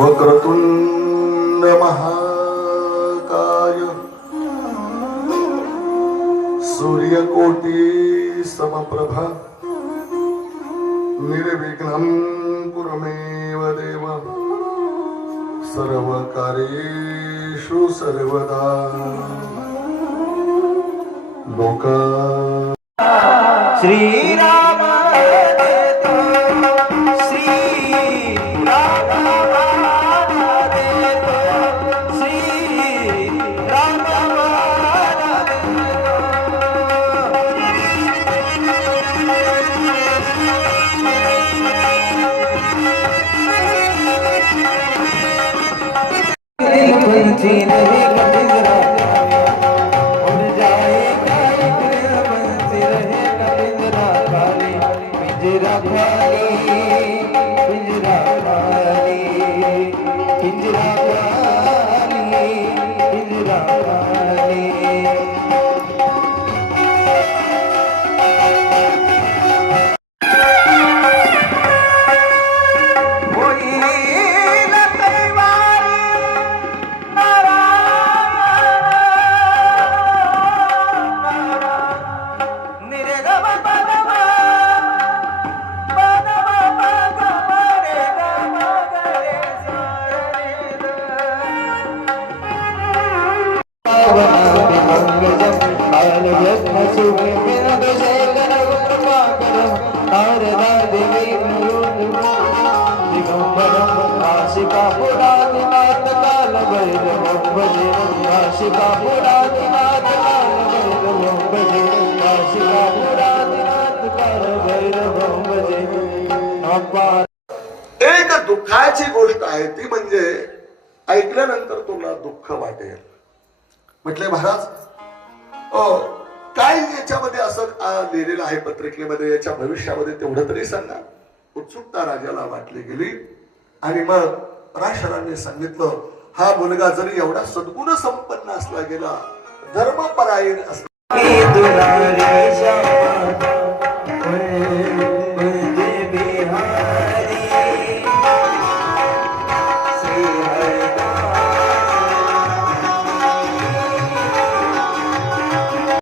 वक्रतुंड महाकाय सूर्यकोटि समप्रभा निर्विघ्नं कुरु मे देव सर्वकार्येषु सर्वदा लोका श्रीराम एक दुःखाची गोष्ट आहे ती म्हणजे ऐकल्यानंतर तुला दुःख वाटेल. म्हटले महाराज काय याच्यामध्ये असं लिहिलेलं आहे पत्रिकेमध्ये, याच्या भविष्यामध्ये तेवढं तरी सांगा. उत्सुकता राजाला वाटली गेली आणि मग पराशरांनी सांगितलं, हा मुलगा जरी एवढा सद्गुण संपन्न असला गेला, धर्मपरायण असला